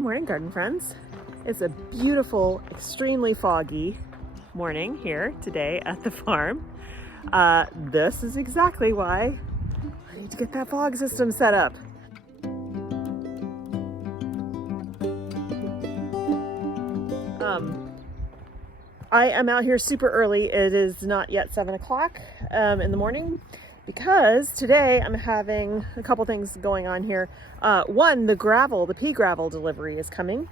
Good morning, garden friends. It's a beautiful, extremely foggy morning here today at the farm. This is exactly why I need to get that fog system set up. I am out here super early. It is not yet 7 o'clock in the morning because today I'm having a couple things going on here. One, the pea gravel delivery is coming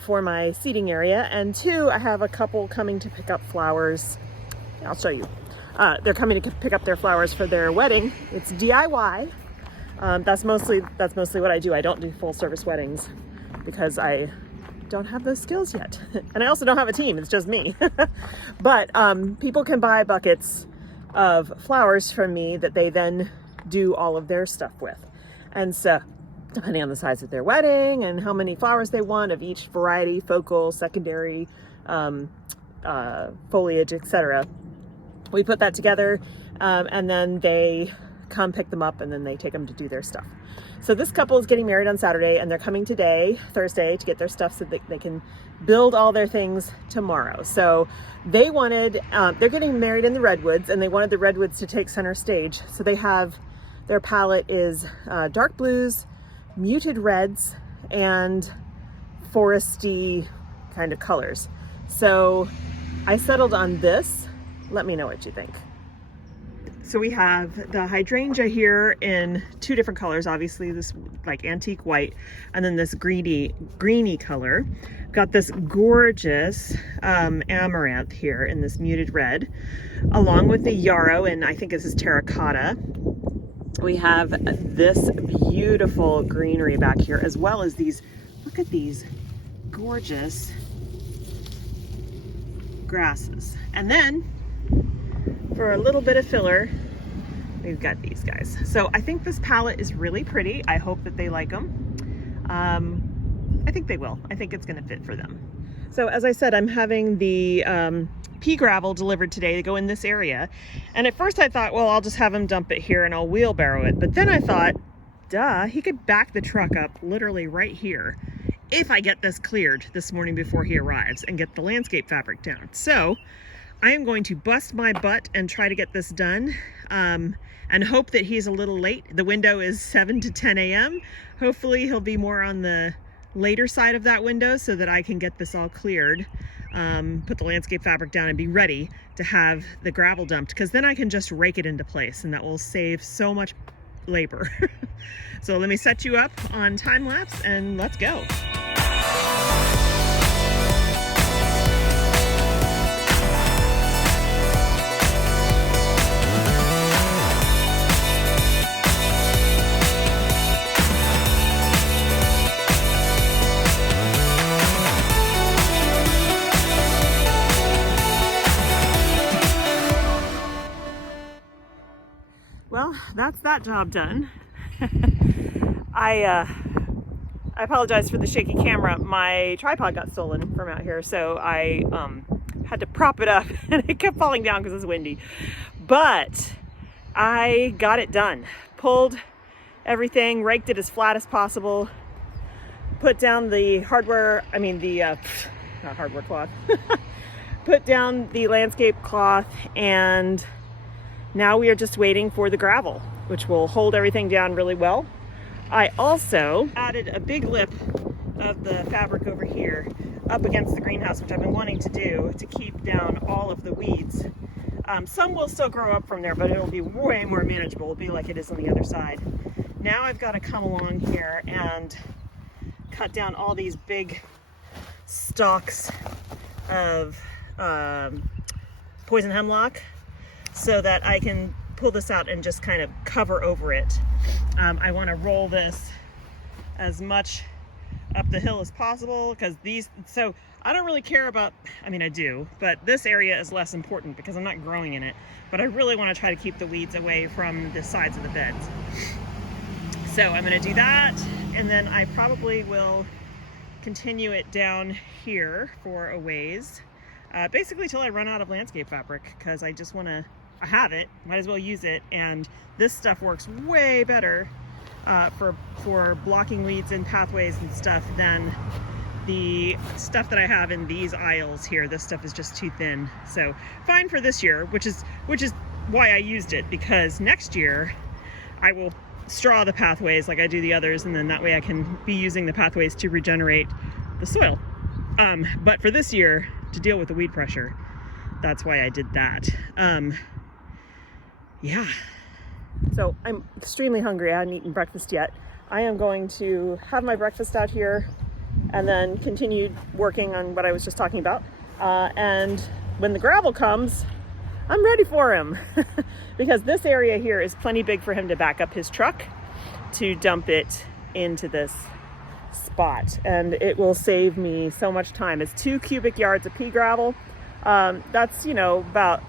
for my seeding area. And two, I have a couple coming to pick up flowers. I'll show you. They're coming to pick up their flowers for their wedding. It's DIY. That's mostly what I do. I don't do full service weddings because I don't have those skills yet. And I also don't have a team, it's just me. But people can buy buckets of flowers from me that they then do all of their stuff with. And so, depending on the size of their wedding and how many flowers they want of each variety, focal, secondary, foliage, etc., we put that together and then they come pick them up and then they take them to do their stuff. So this couple is getting married on Saturday and they're coming today, Thursday, to get their stuff so that they can build all their things tomorrow. So they wanted, they're getting married in the redwoods and they wanted the redwoods to take center stage. So they have, their palette is dark blues, muted reds, and foresty kind of colors. So I settled on this. Let me know what you think. So we have the hydrangea here in two different colors, obviously this like antique white and then this greeny color. Got this gorgeous amaranth here in this muted red, along with the yarrow, and I think this is terracotta. We have this beautiful greenery back here, as well as these, look at these gorgeous grasses. And then for a little bit of filler, we've got these guys. So I think this palette is really pretty. I hope that they like them. I think they will. I think it's gonna fit for them. So as I said, I'm having the pea gravel delivered today to go in this area. And at first I thought, well, I'll just have him dump it here and I'll wheelbarrow it. But then I thought, duh, he could back the truck up literally right here if I get this cleared this morning before he arrives and get the landscape fabric down. So I am going to bust my butt and try to get this done and hope that he's a little late. The window is 7 to 10 a.m. Hopefully he'll be more on the later side of that window so that I can get this all cleared, put the landscape fabric down and be ready to have the gravel dumped, because then I can just rake it into place and that will save so much labor. So let me set you up on time lapse and let's go. Well, that's that job done. I apologize for the shaky camera. My tripod got stolen from out here, so I had to prop it up and it kept falling down because it's windy. But I got it done. Pulled everything, raked it as flat as possible, put down the not hardware cloth, put down the landscape cloth, and now we are just waiting for the gravel, which will hold everything down really well. I also added a big lip of the fabric over here up against the greenhouse, which I've been wanting to do to keep down all of the weeds. Some will still grow up from there, but it'll be way more manageable. It'll be like it is on the other side. Now I've got to come along here and cut down all these big stalks of poison hemlock, so that I can pull this out and just kind of cover over it. I want to roll this as much up the hill as possible because so I don't really care about, I mean I do, but this area is less important because I'm not growing in it, but I really want to try to keep the weeds away from the sides of the beds. So I'm going to do that, and then I probably will continue it down here for a ways, basically till I run out of landscape fabric, because I just want to, I have it, might as well use it, and this stuff works way better for blocking weeds and pathways and stuff than the stuff that I have in these aisles here. This stuff is just too thin. So fine for this year, which is why I used it, because next year I will straw the pathways like I do the others, and then that way I can be using the pathways to regenerate the soil. But for this year, to deal with the weed pressure, that's why I did that. Yeah. So I'm extremely hungry. I haven't eaten breakfast yet. I am going to have my breakfast out here and then continue working on what I was just talking about. And when the gravel comes, I'm ready for him because this area here is plenty big for him to back up his truck to dump it into this spot, and it will save me so much time. It's 2 cubic yards of pea gravel. That's, you know, about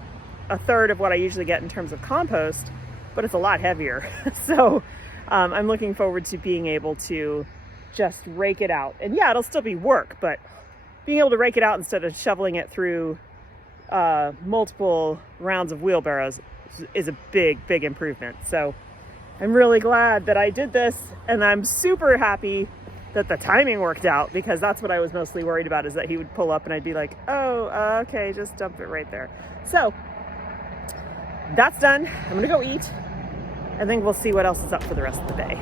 a third of what I usually get in terms of compost, but it's a lot heavier. So I'm looking forward to being able to just rake it out. And yeah, it'll still be work, but being able to rake it out instead of shoveling it through multiple rounds of wheelbarrows is a big improvement. So I'm really glad that I did this, and I'm super happy that the timing worked out, because that's what I was mostly worried about, is that he would pull up and I'd be like, oh, okay, just dump it right there. So that's done. I'm gonna go eat, and then we'll see what else is up for the rest of the day.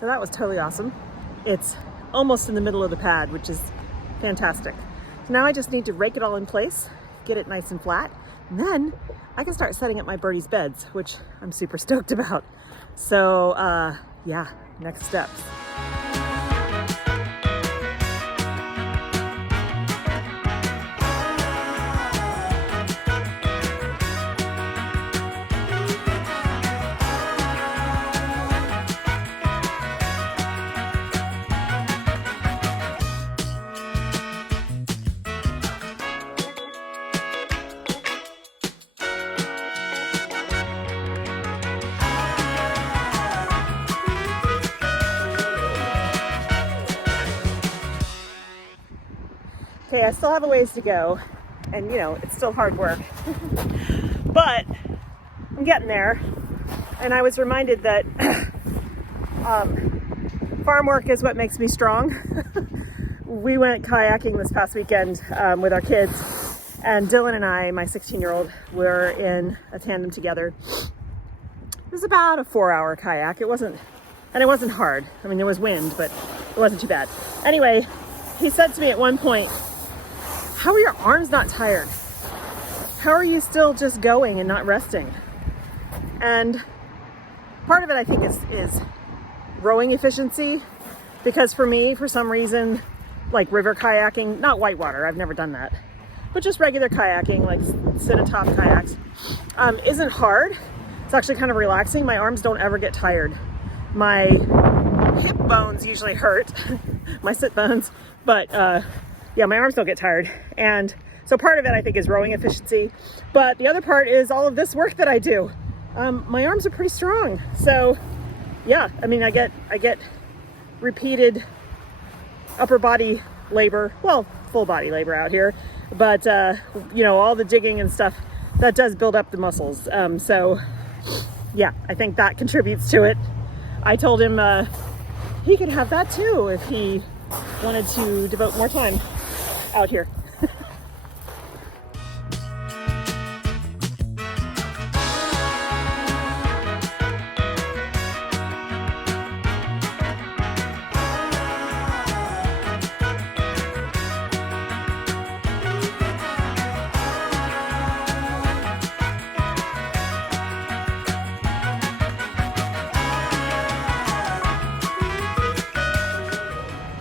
So that was totally awesome. It's almost in the middle of the pad, which is fantastic. So now I just need to rake it all in place, get it nice and flat, and then I can start setting up my birdies' beds, which I'm super stoked about. So yeah, next steps. Okay, I still have a ways to go, and you know, it's still hard work, but I'm getting there. And I was reminded that farm work is what makes me strong. We went kayaking this past weekend with our kids, and Dylan and I, my 16-year-old, were in a tandem together. It was about a 4-hour kayak. It wasn't hard. I mean, there was wind, but it wasn't too bad. Anyway, he said to me at one point, "How are your arms not tired? How are you still just going and not resting?" And part of it, I think, is rowing efficiency, because for me, for some reason, like river kayaking, not whitewater, I've never done that, but just regular kayaking, like sit atop kayaks, isn't hard. It's actually kind of relaxing. My arms don't ever get tired. My hip bones usually hurt, my sit bones, but yeah, my arms don't get tired. And so part of it, I think, is rowing efficiency. But the other part is all of this work that I do. My arms are pretty strong. So yeah, I mean, I get repeated upper body labor, well, full body labor out here. But, you know, all the digging and stuff, that does build up the muscles. So yeah, I think that contributes to it. I told him he could have that too if he wanted to devote more time out here.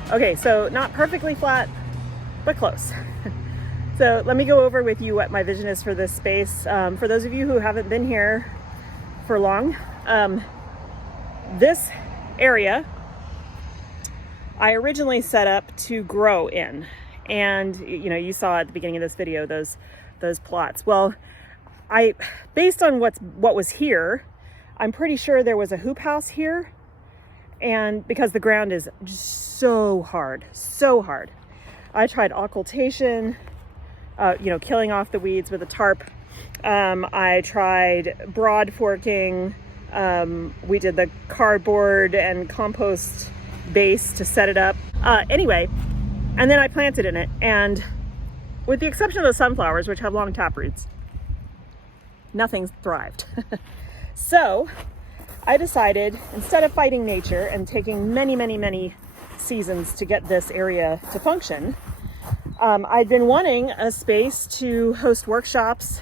Okay, so not perfectly flat, but close. So let me go over with you what my vision is for this space. For those of you who haven't been here for long, this area I originally set up to grow in. And you know, you saw at the beginning of this video those plots. Well, based on what was here, I'm pretty sure there was a hoop house here, and because the ground is so hard, I tried occultation, killing off the weeds with a tarp. I tried broad forking. We did the cardboard and compost base to set it up. Anyway, and then I planted in it, and with the exception of the sunflowers, which have long taproots, nothing's thrived. So I decided, instead of fighting nature and taking many seasons to get this area to function, I'd been wanting a space to host workshops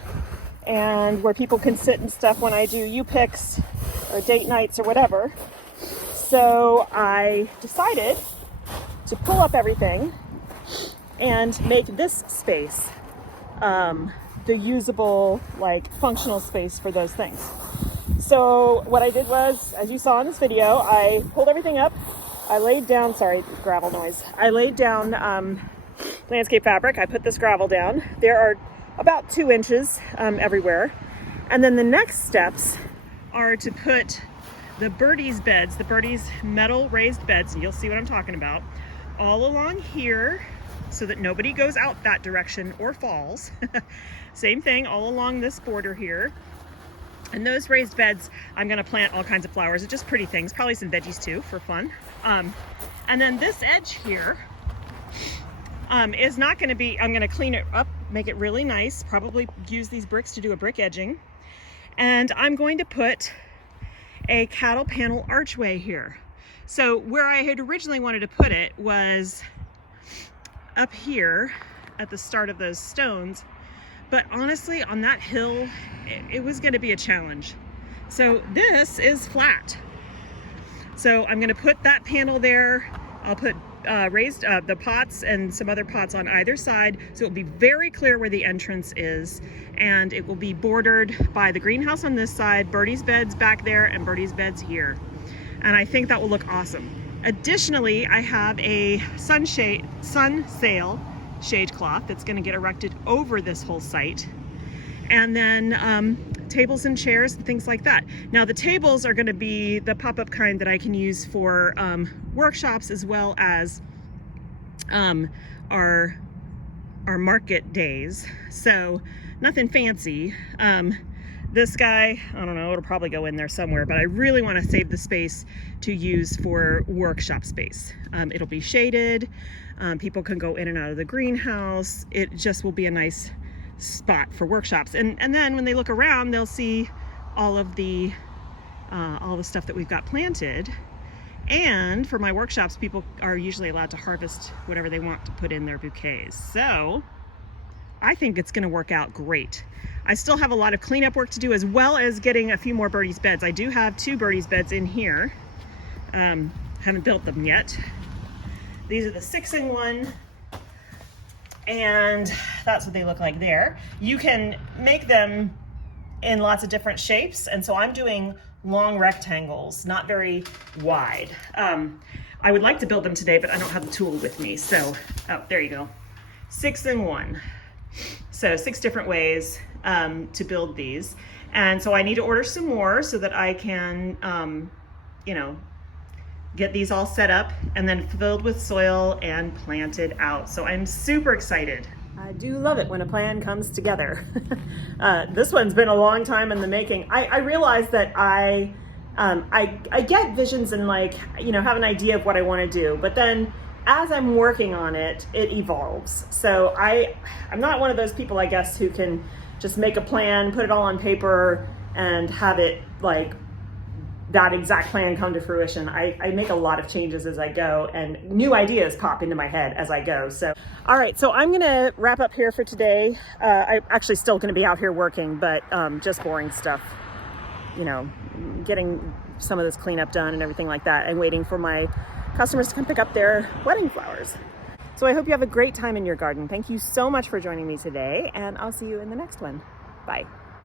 and where people can sit and stuff when I do U-Picks or date nights or whatever. So I decided to pull up everything and make this space the usable, functional space for those things. So what I did was, as you saw in this video, I pulled everything up. I laid down, sorry, gravel noise. I laid down landscape fabric. I put this gravel down. There are about 2 inches everywhere. And then the next steps are to put the birdies beds, the birdies metal raised beds, and you'll see what I'm talking about, all along here so that nobody goes out that direction or falls. Same thing all along this border here. And those raised beds, I'm gonna plant all kinds of flowers, just pretty things, probably some veggies too for fun. And then this edge here is not gonna be, I'm gonna clean it up, make it really nice, probably use these bricks to do a brick edging. And I'm going to put a cattle panel archway here. So where I had originally wanted to put it was up here at the start of those stones. But honestly, on that hill, it was gonna be a challenge. So this is flat. So I'm gonna put that panel there. I'll put raised the pots and some other pots on either side, so it'll be very clear where the entrance is, and it will be bordered by the greenhouse on this side, Birdie's beds back there, and Birdie's beds here. And I think that will look awesome. Additionally, I have a sun sail shade cloth that's going to get erected over this whole site, and then tables and chairs and things like that. Now the tables are going to be the pop-up kind that I can use for workshops, as well as our market days. So nothing fancy. This guy, I don't know, it'll probably go in there somewhere, but I really want to save the space to use for workshop space. It'll be shaded. People can go in and out of the greenhouse. It just will be a nice spot for workshops. And then when they look around, they'll see all the stuff that we've got planted. And for my workshops, people are usually allowed to harvest whatever they want to put in their bouquets. So I think it's going to work out great. I still have a lot of cleanup work to do, as well as getting a few more Birdie's beds. I do have 2 Birdie's beds in here. Haven't built them yet. These are the 6-in-1, and that's what they look like there. You can make them in lots of different shapes, and so I'm doing long rectangles, not very wide. I would like to build them today, but I don't have the tool with me. So, oh, there you go. 6-in-1. So 6 different ways to build these. And so I need to order some more so that I can, get these all set up and then filled with soil and planted out. So I'm super excited. I do love it when a plan comes together. This one's been a long time in the making. I realize that I get visions and have an idea of what I want to do, but then as I'm working on it, it evolves. So I'm not one of those people, I guess, who can just make a plan, put it all on paper, and have it that exact plan come to fruition. I make a lot of changes as I go, and new ideas pop into my head as I go. So, all right, so I'm gonna wrap up here for today. I'm actually still gonna be out here working, but just boring stuff, getting some of this cleanup done and everything like that. I'm waiting for my customers to come pick up their wedding flowers. So I hope you have a great time in your garden. Thank you so much for joining me today, and I'll see you in the next one. Bye.